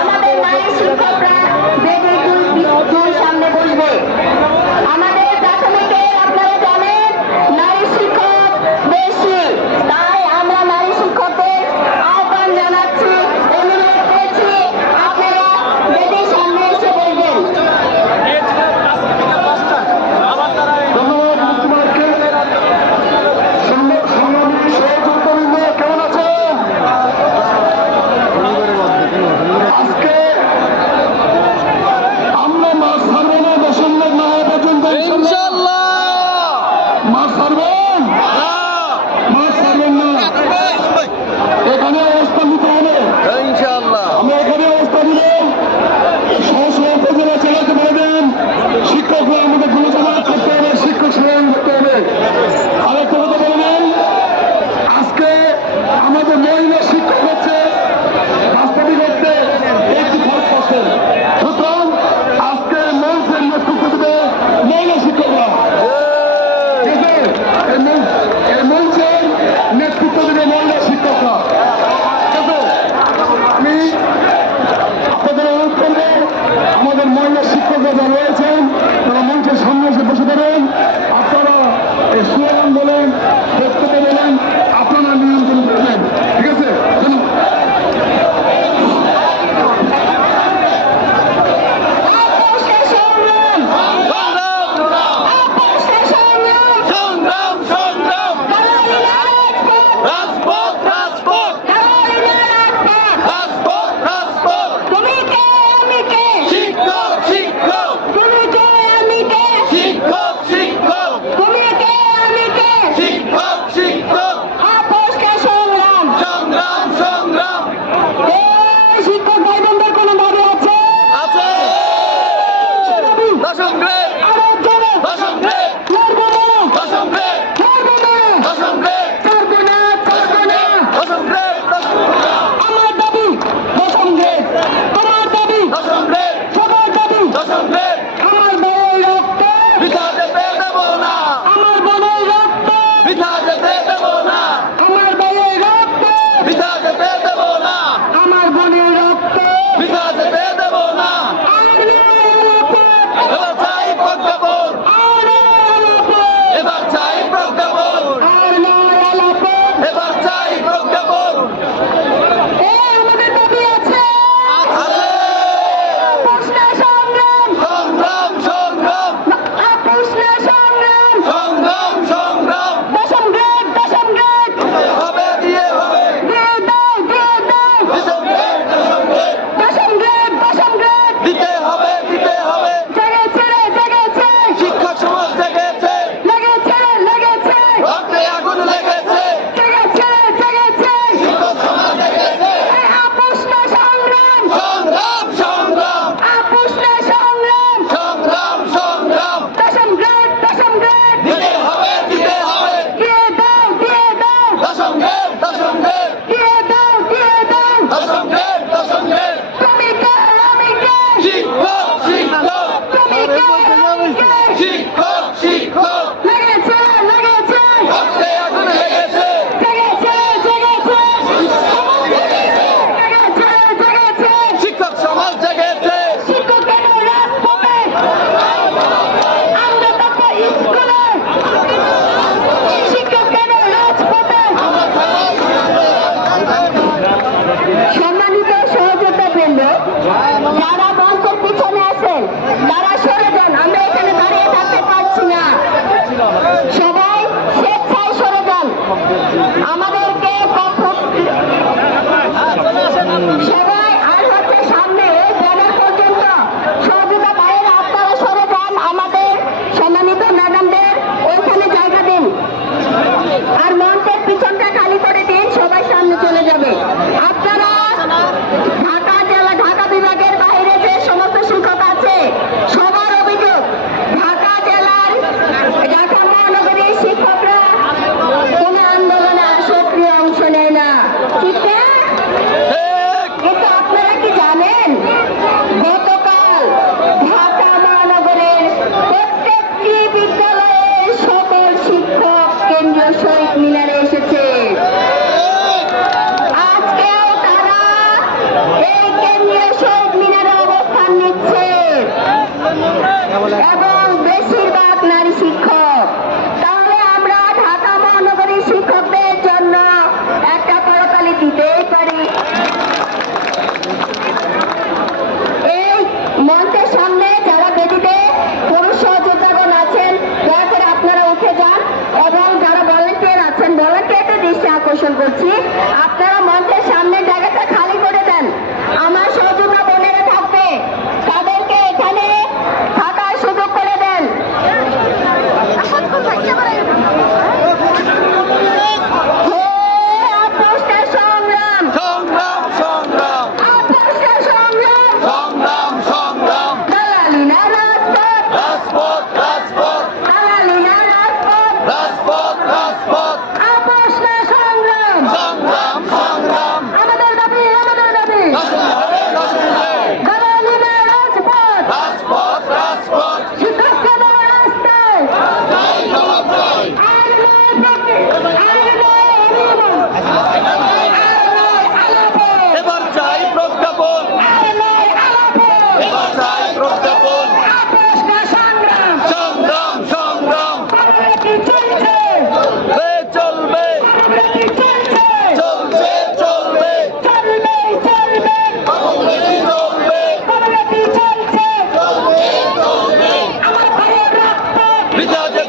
আমাদের নারী শিক্ষকরা বেদের দুই সামনে বসবে। আমাদের প্রাথমিকে আপনারা জানেন নারী শিক্ষক বেশি, তাই আমরা নারী শিক্ষকদের আহ্বান জানাচ্ছি, অনুরোধ করছি আপনারা বেদের সামনে এসে বলবেন। কেমন আছেন? আজকে আমরা মাছ ছাড়বো না, দশমীর না পর্যন্ত ইনশাল্লাহ। মাছ ছাড়বেন? মাছ ছাড়বেন না। আবেদন করছি, আপনারা মঞ্চের সামনের জায়গাটা খালি করে দেন। আমার সহযোগিতা বোনেরা থাকবে, তাদেরকে এখানে থাকার সুযোগ করে দেন। হে আপোষটা সংগ্রাম, সংগ্রাম সংগ্রাম আপোষটা সংগ্রাম, সংগ্রাম সংগ্রাম দালালি না রাজপথ, রাজপথ রাজপথ দালালি না রাজপথ, রাজপথ রাজপথ আপোষটা সংগ্রাম, সংগ্রাম সংগ্রাম আমাদের দাবি, আমাদের দাবি, দালালি না রাজপথ, রাজপথ রাজপথ শিক্ষকদের রাস্তায়, এবার চাই প্রজ্ঞাপন এবার চাই প্রজ্ঞাপন সংগ্রাম সংগ্রাম চলবে চলবে চলবে চলবে চলবে বিজয়